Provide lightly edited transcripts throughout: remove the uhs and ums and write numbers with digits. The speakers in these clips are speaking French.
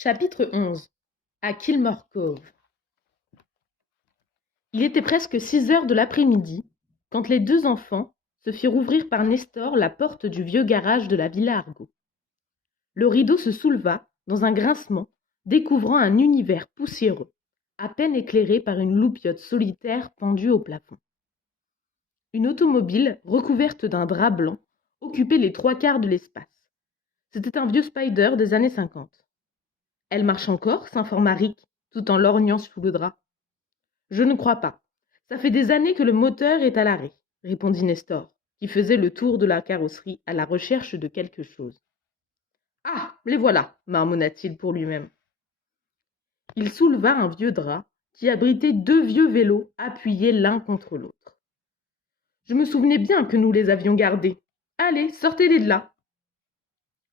Chapitre 11. À Kilmore Cove. Il était presque 6 heures de l'après-midi quand les deux enfants se firent ouvrir par Nestor la porte du vieux garage de la villa Argo. Le rideau se souleva dans un grincement, découvrant un univers poussiéreux, à peine éclairé par une loupiote solitaire pendue au plafond. Une automobile recouverte d'un drap blanc occupait les 3/4 de l'espace. C'était un vieux Spider des années 50. « Elle marche encore ?» s'informa Rick, tout en lorgnant sous le drap. « Je ne crois pas. Ça fait des années que le moteur est à l'arrêt, » répondit Nestor, qui faisait le tour de la carrosserie à la recherche de quelque chose. « Ah, les voilà » marmonna-t-il pour lui-même. Il souleva un vieux drap qui abritait 2 vieux vélos appuyés l'un contre l'autre. « Je me souvenais bien que nous les avions gardés. Allez, sortez-les de là !»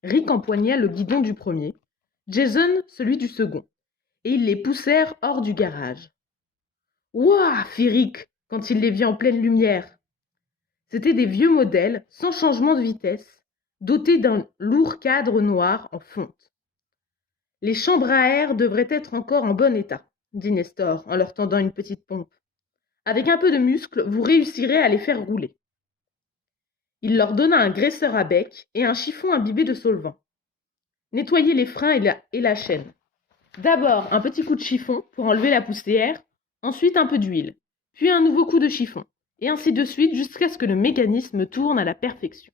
Rick empoigna le guidon du premier, Jason celui du second, et ils les poussèrent hors du garage. « Ouah !» fit Rick quand il les vit en pleine lumière. C'étaient des vieux modèles sans changement de vitesse, dotés d'un lourd cadre noir en fonte. « Les chambres à air devraient être encore en bon état, » dit Nestor en leur tendant une petite pompe. « Avec un peu de muscle, vous réussirez à les faire rouler. » Il leur donna un graisseur à bec et un chiffon imbibé de solvant. « Nettoyez les freins et la chaîne. D'abord un petit coup de chiffon pour enlever la poussière, ensuite un peu d'huile, puis un nouveau coup de chiffon, et ainsi de suite jusqu'à ce que le mécanisme tourne à la perfection.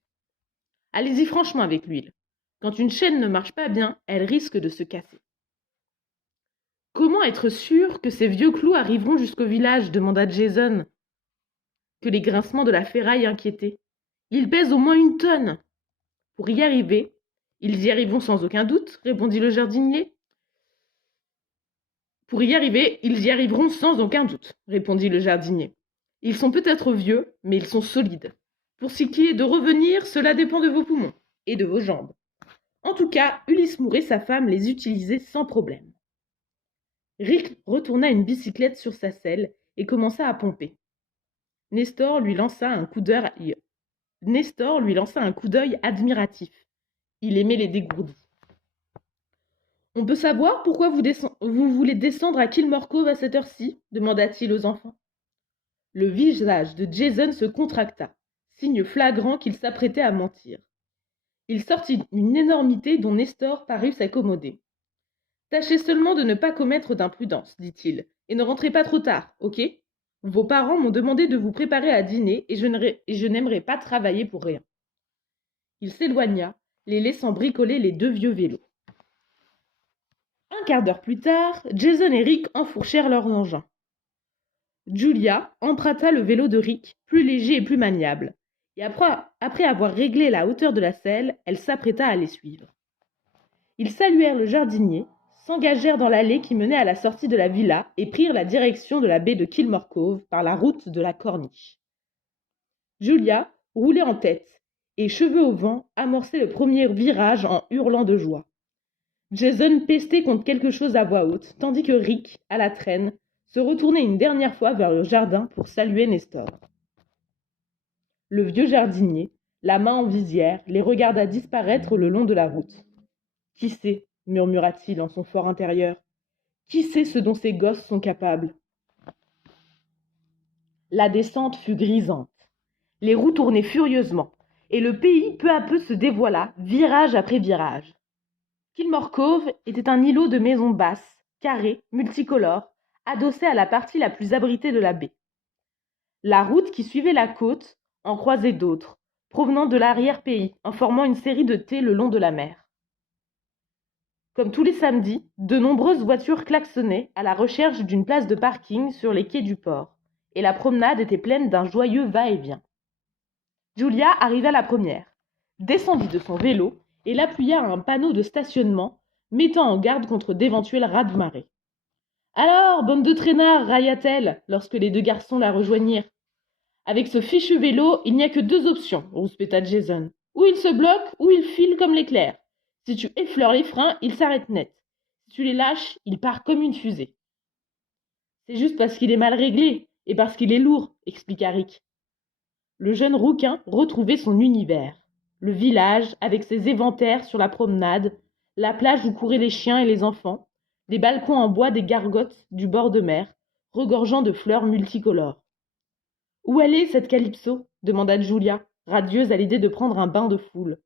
Allez-y franchement avec l'huile. Quand une chaîne ne marche pas bien, elle risque de se casser. »« Comment être sûr que ces vieux clous arriveront jusqu'au village ?» demanda Jason, que les grincements de la ferraille inquiétaient. « Ils pèsent au moins 1 tonne. » « Pour y arriver, ils y arriveront sans aucun doute, » répondit le jardinier. « Pour y arriver, ils y arriveront sans aucun doute, » répondit le jardinier. « Ils sont peut-être vieux, mais ils sont solides. Pour ce qui est de revenir, cela dépend de vos poumons et de vos jambes. En tout cas, Ulysse Moore et sa femme les utilisaient sans problème. » Rick retourna une bicyclette sur sa selle et commença à pomper. Nestor lui lança un coup d'œil admiratif. Il aimait les dégourdis. « On peut savoir pourquoi vous voulez descendre à Kilmore Cove à cette heure-ci » demanda-t-il aux enfants. Le visage de Jason se contracta, signe flagrant qu'il s'apprêtait à mentir. Il sortit une énormité dont Nestor parut s'accommoder. « Tâchez seulement de ne pas commettre d'imprudence, dit-il, et ne rentrez pas trop tard, ok ? Vos parents m'ont demandé de vous préparer à dîner et je n'aimerais pas travailler pour rien. » Il s'éloigna, les laissant bricoler les 2 vieux vélos. Un quart d'heure plus tard, Jason et Rick enfourchèrent leurs engins. Julia emprunta le vélo de Rick, plus léger et plus maniable, et après avoir réglé la hauteur de la selle, elle s'apprêta à les suivre. Ils saluèrent le jardinier, s'engagèrent dans l'allée qui menait à la sortie de la villa et prirent la direction de la baie de Kilmore Cove par la route de la Corniche. Julia roulait en tête et, cheveux au vent, amorçait le premier virage en hurlant de joie. Jason pestait contre quelque chose à voix haute, tandis que Rick, à la traîne, se retournait une dernière fois vers le jardin pour saluer Nestor. Le vieux jardinier, la main en visière, les regarda disparaître le long de la route. « Qui sait ?» murmura-t-il en son fort intérieur. « Qui sait ce dont ces gosses sont capables ?» La descente fut grisante. Les roues tournaient furieusement, et le pays peu à peu se dévoila, virage après virage. Kilmore Cove était un îlot de maisons basses, carrées, multicolores, adossé à la partie la plus abritée de la baie. La route qui suivait la côte en croisait d'autres, provenant de l'arrière-pays, en formant une série de T le long de la mer. Comme tous les samedis, de nombreuses voitures klaxonnaient à la recherche d'une place de parking sur les quais du port, et la promenade était pleine d'un joyeux va-et-vient. Julia arriva la première, descendit de son vélo et l'appuya à un panneau de stationnement, mettant en garde contre d'éventuels raz-de-marée. « Alors, bande de traînards » railla-t-elle lorsque les 2 garçons la rejoignirent. « Avec ce fichu vélo, il n'y a que 2 options, » rouspéta Jason. « Ou il se bloque, ou il file comme l'éclair. Si tu effleures les freins, il s'arrête net. Si tu les lâches, il part comme une fusée. »« C'est juste parce qu'il est mal réglé, et parce qu'il est lourd, » expliqua Rick. Le jeune rouquin retrouvait son univers. Le village, avec ses éventaires sur la promenade, la plage où couraient les chiens et les enfants, les balcons en bois des gargotes du bord de mer, regorgeant de fleurs multicolores. Où elle est, cette Calypso demanda Julia, radieuse à l'idée de prendre un bain de foule.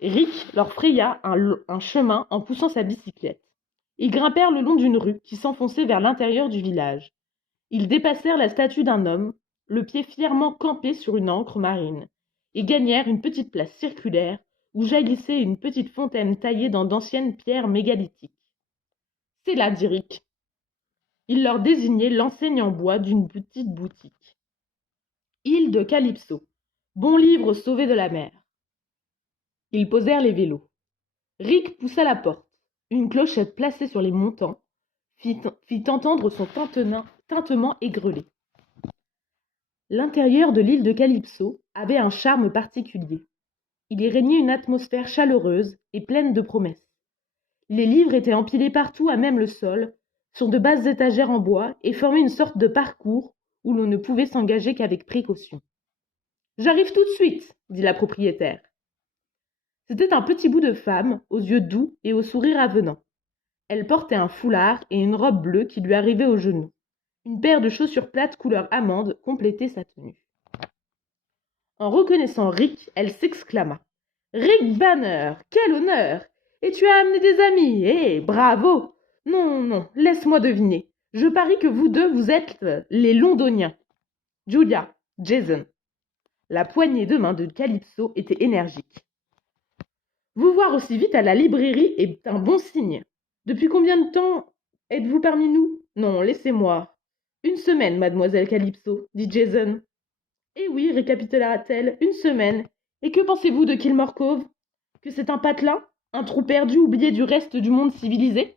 Rick leur fraya un chemin en poussant sa bicyclette. Ils grimpèrent le long d'une rue qui s'enfonçait vers l'intérieur du village. Ils dépassèrent la statue d'un homme, le pied fièrement campé sur une ancre marine, et gagnèrent une petite place circulaire où jaillissait une petite fontaine taillée dans d'anciennes pierres mégalithiques. « C'est là, dit Rick. » Il leur désignait l'enseigne en bois d'une petite boutique. « Île de Calypso. Bon livre sauvé de la mer. » Ils posèrent les vélos. Rick poussa la porte. Une clochette placée sur les montants fit entendre son tintement égrelé. L'intérieur de l'île de Calypso avait un charme particulier. Il y régnait une atmosphère chaleureuse et pleine de promesses. Les livres étaient empilés partout à même le sol, sur de basses étagères en bois, et formaient une sorte de parcours où l'on ne pouvait s'engager qu'avec précaution. « J'arrive tout de suite, » dit la propriétaire. C'était un petit bout de femme, aux yeux doux et au sourire avenant. Elle portait un foulard et une robe bleue qui lui arrivait aux genoux. Une paire de chaussures plates couleur amande complétait sa tenue. En reconnaissant Rick, elle s'exclama. « Rick Banner, quel honneur! Et tu as amené des amis, eh, bravo! Non, non, laisse-moi deviner. Je parie que vous deux, vous êtes les Londoniens. Julia, Jason. » La poignée de main de Calypso était énergique. « Vous voir aussi vite à la librairie est un bon signe. Depuis combien de temps êtes-vous parmi nous ? Non, laissez-moi. »« Une semaine, mademoiselle Calypso, dit Jason. »« Eh oui, récapitula-t-elle, une semaine. Et que pensez-vous de Kilmore Cove ? Que c'est un patelin ? Un trou perdu oublié du reste du monde civilisé ? »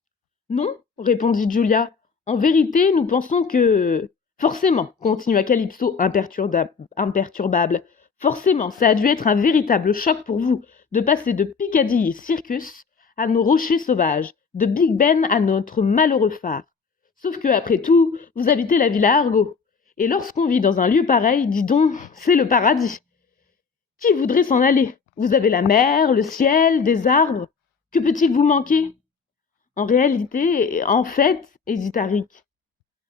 « Non, répondit Julia. En vérité, nous pensons que... » « Forcément, continua Calypso imperturbable. Forcément, ça a dû être un véritable choc pour vous de passer de Piccadilly Circus à nos rochers sauvages, de Big Ben à notre malheureux phare. Sauf que, après tout, vous habitez la Villa Argo. Et lorsqu'on vit dans un lieu pareil, dis donc, c'est le paradis. Qui voudrait s'en aller ? Vous avez la mer, le ciel, des arbres. Que peut-il vous manquer ? En réalité, en fait, hésita Rick.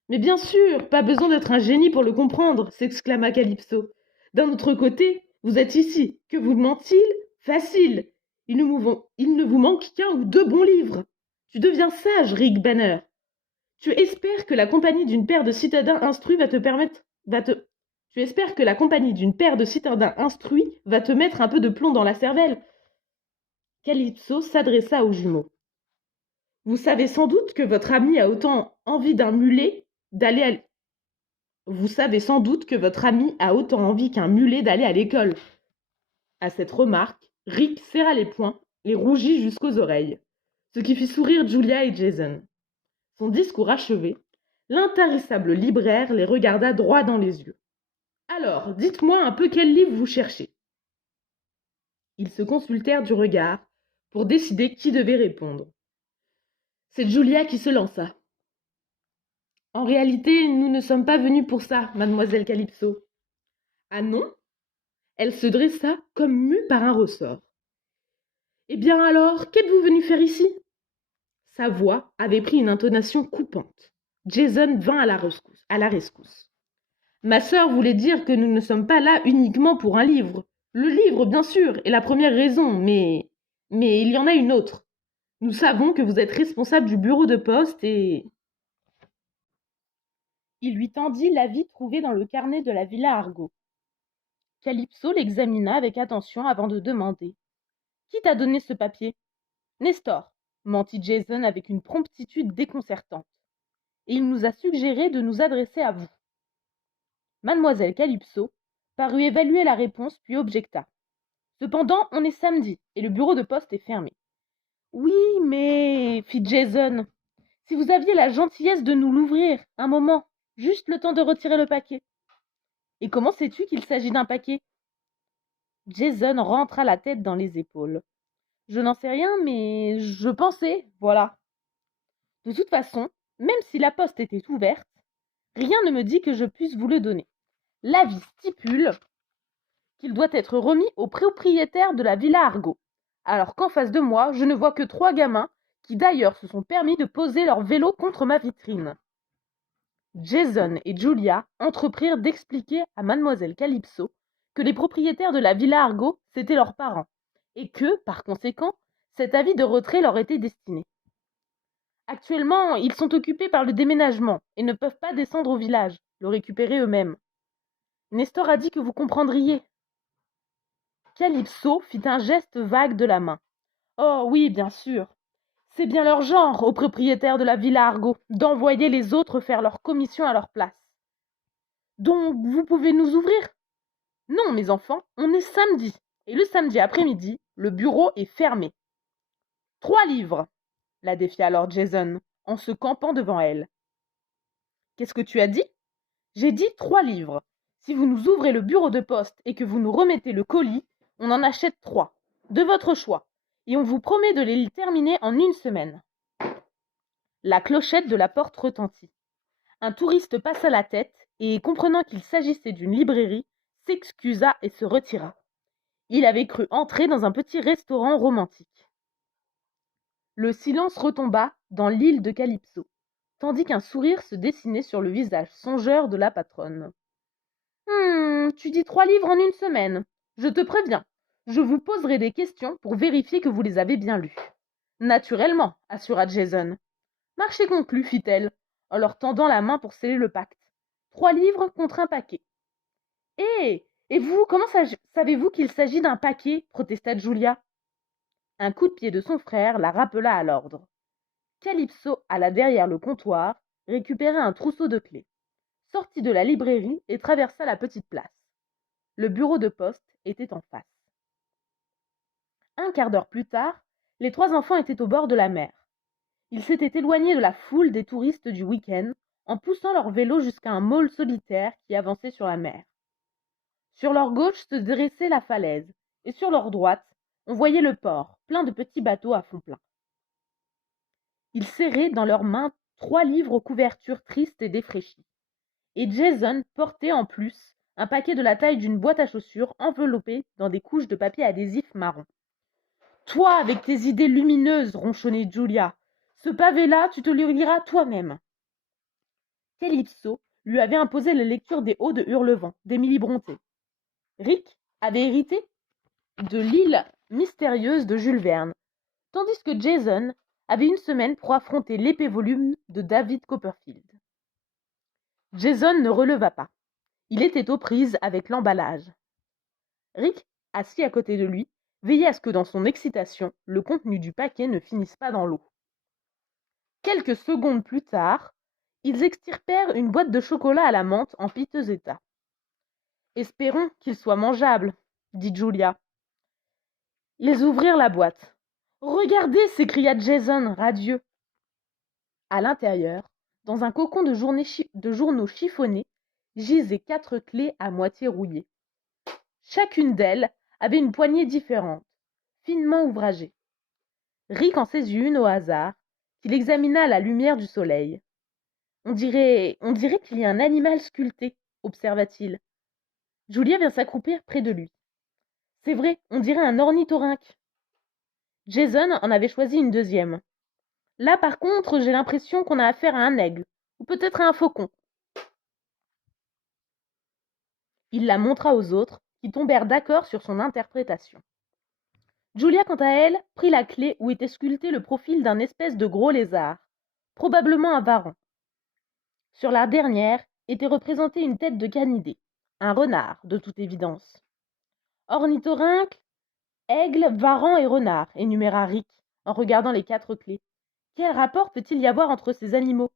Mais bien sûr, pas besoin d'être un génie pour le comprendre, s'exclama Calypso. D'un autre côté, vous êtes ici. Que vous demande-t-il ? Facile. Il ne vous manque qu'un ou deux bons livres. Tu deviens sage, Rick Banner. Tu espères que la compagnie d'une paire de citadins instruits Tu espères que la compagnie d'une paire de citadins instruits va te mettre un peu de plomb dans la cervelle. Calypso s'adressa aux jumeaux. Vous savez sans doute que votre ami a autant envie d'un mulet d'aller à... Vous savez sans doute que votre ami a autant envie qu'un mulet d'aller à l'école. À cette remarque, Rick serra les poings et rougit jusqu'aux oreilles, ce qui fit sourire Julia et Jason. Son discours achevé, l'intarissable libraire les regarda droit dans les yeux. « Alors, dites-moi un peu quel livre vous cherchez. » Ils se consultèrent du regard pour décider qui devait répondre. C'est Julia qui se lança. « En réalité, nous ne sommes pas venus pour ça, mademoiselle Calypso. »« Ah non ?» Elle se dressa comme mue par un ressort. « Eh bien alors, qu'êtes-vous venu faire ici ?» Sa voix avait pris une intonation coupante. Jason vint à la rescousse. « Ma sœur voulait dire que nous ne sommes pas là uniquement pour un livre. Le livre, bien sûr, est la première raison, mais il y en a une autre. Nous savons que vous êtes responsable du bureau de poste et... » Il lui tendit l'avis trouvé dans le carnet de la Villa Argo. Calypso l'examina avec attention avant de demander. « Qui t'a donné ce papier ?»« Nestor, » mentit Jason avec une promptitude déconcertante. « Et il nous a suggéré de nous adresser à vous. » Mademoiselle Calypso parut évaluer la réponse puis objecta. « Cependant, on est samedi et le bureau de poste est fermé. »« Oui, mais... » fit Jason. « Si vous aviez la gentillesse de nous l'ouvrir, un moment, juste le temps de retirer le paquet. »« Et comment sais-tu qu'il s'agit d'un paquet ?» Jason rentra la tête dans les épaules. « Je n'en sais rien, mais je pensais, voilà. De toute façon, même si la poste était ouverte, rien ne me dit que je puisse vous le donner. L'avis stipule qu'il doit être remis au propriétaire de la Villa Argo. alors qu'en face de moi, je ne vois que 3 gamins qui d'ailleurs se sont permis de poser leur vélo contre ma vitrine. Jason et Julia entreprirent d'expliquer à mademoiselle Calypso que les propriétaires de la villa Argo, c'étaient leurs parents, et que, par conséquent, cet avis de retrait leur était destiné. Actuellement, ils sont occupés par le déménagement et ne peuvent pas descendre au village, le récupérer eux-mêmes. Nestor a dit que vous comprendriez. Calypso fit un geste vague de la main. Oh oui, bien sûr. C'est bien leur genre, aux propriétaires de la villa Argo, d'envoyer les autres faire leur commission à leur place. Donc, vous pouvez nous ouvrir? Non, mes enfants, on est samedi, et le samedi après-midi, le bureau est fermé. 3 livres, la défia alors Jason, en se campant devant elle. Qu'est-ce que tu as dit? J'ai dit 3 livres. Si vous nous ouvrez le bureau de poste et que vous nous remettez le colis, on en achète 3, de votre choix, et on vous promet de les terminer en 1 semaine. La clochette de la porte retentit. Un touriste passa la tête et, comprenant qu'il s'agissait d'une librairie, s'excusa et se retira. Il avait cru entrer dans un petit restaurant romantique. Le silence retomba dans l'île de Calypso, tandis qu'un sourire se dessinait sur le visage songeur de la patronne. Tu dis 3 livres en 1 semaine. Je te préviens, je vous poserai des questions pour vérifier que vous les avez bien lus. Naturellement, assura Jason. Marché conclu, fit-elle, en leur tendant la main pour sceller le pacte. 3 livres contre un paquet. Et vous, comment savez-vous qu'il s'agit d'un paquet? Protesta Julia. Un coup de pied de son frère la rappela à l'ordre. Calypso alla derrière le comptoir, récupéra un trousseau de clés, sortit de la librairie et traversa la petite place. Le bureau de poste était en face. Un quart d'heure plus tard, les 3 enfants étaient au bord de la mer. Ils s'étaient éloignés de la foule des touristes du week-end en poussant leur vélo jusqu'à un môle solitaire qui avançait sur la mer. Sur leur gauche se dressait la falaise, et sur leur droite, on voyait le port, plein de petits bateaux à fond plein. Ils serraient dans leurs mains 3 livres aux couvertures tristes et défraîchies. Et Jason portait en plus un paquet de la taille d'une boîte à chaussures enveloppé dans des couches de papier adhésif marron. « Toi, avec tes idées lumineuses, ronchonnait Julia. Ce pavé-là, tu te le liras toi-même. » Calypso lui avait imposé la lecture des Hauts de Hurlevent, d'Émilie Brontë. Rick avait hérité de l'île mystérieuse de Jules Verne, tandis que Jason avait 1 semaine pour affronter l'épais volume de David Copperfield. Jason ne releva pas. Il était aux prises avec l'emballage. Rick, assis à côté de lui, veillait à ce que dans son excitation, le contenu du paquet ne finisse pas dans l'eau. Quelques secondes plus tard, ils extirpèrent une boîte de chocolat à la menthe en piteux état. « Espérons qu'il soit mangeable, » dit Julia. Ils ouvrirent la boîte. « Regardez » s'écria Jason, radieux. À l'intérieur, dans un cocon de journaux chiffonnés, gisaient 4 clés à moitié rouillées. Chacune d'elles avait une poignée différente, finement ouvragée. Rick en saisit une au hasard, qu'il examina à la lumière du soleil. On dirait qu'il y a un animal sculpté, observa-t-il. Julia vient s'accroupir près de lui. C'est vrai, on dirait un ornithorynque. Jason en avait choisi une deuxième. Là, par contre, j'ai l'impression qu'on a affaire à un aigle, ou peut-être à un faucon. Il la montra aux autres, qui tombèrent d'accord sur son interprétation. Julia, quant à elle, prit la clé où était sculpté le profil d'un espèce de gros lézard, probablement un varan. Sur la dernière était représentée une tête de canidé, un renard, de toute évidence. Ornithorynque, aigle, varan et renard, énuméra Rick, en regardant les 4 clés. Quel rapport peut-il y avoir entre ces animaux?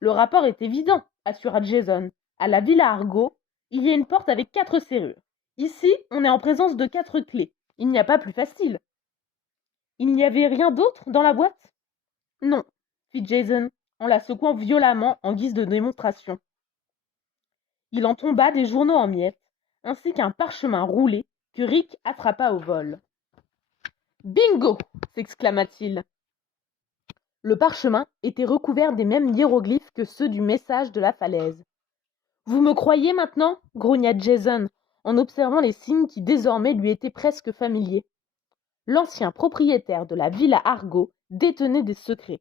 Le rapport est évident, assura Jason. À la villa Argo, il y a une porte avec 4 serrures. Ici, on est en présence de 4 clés. Il n'y a pas plus facile. Il n'y avait rien d'autre dans la boîte? Non, fit Jason, en la secouant violemment en guise de démonstration. Il en tomba des journaux en miettes, ainsi qu'un parchemin roulé que Rick attrapa au vol. « Bingo !» s'exclama-t-il. Le parchemin était recouvert des mêmes hiéroglyphes que ceux du message de la falaise. « Vous me croyez maintenant ?» grogna Jason, en observant les signes qui désormais lui étaient presque familiers. L'ancien propriétaire de la villa Argo détenait des secrets.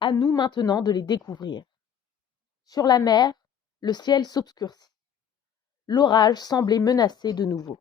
À nous maintenant de les découvrir. Sur la mer, le ciel s'obscurcit. L'orage semblait menacer de nouveau.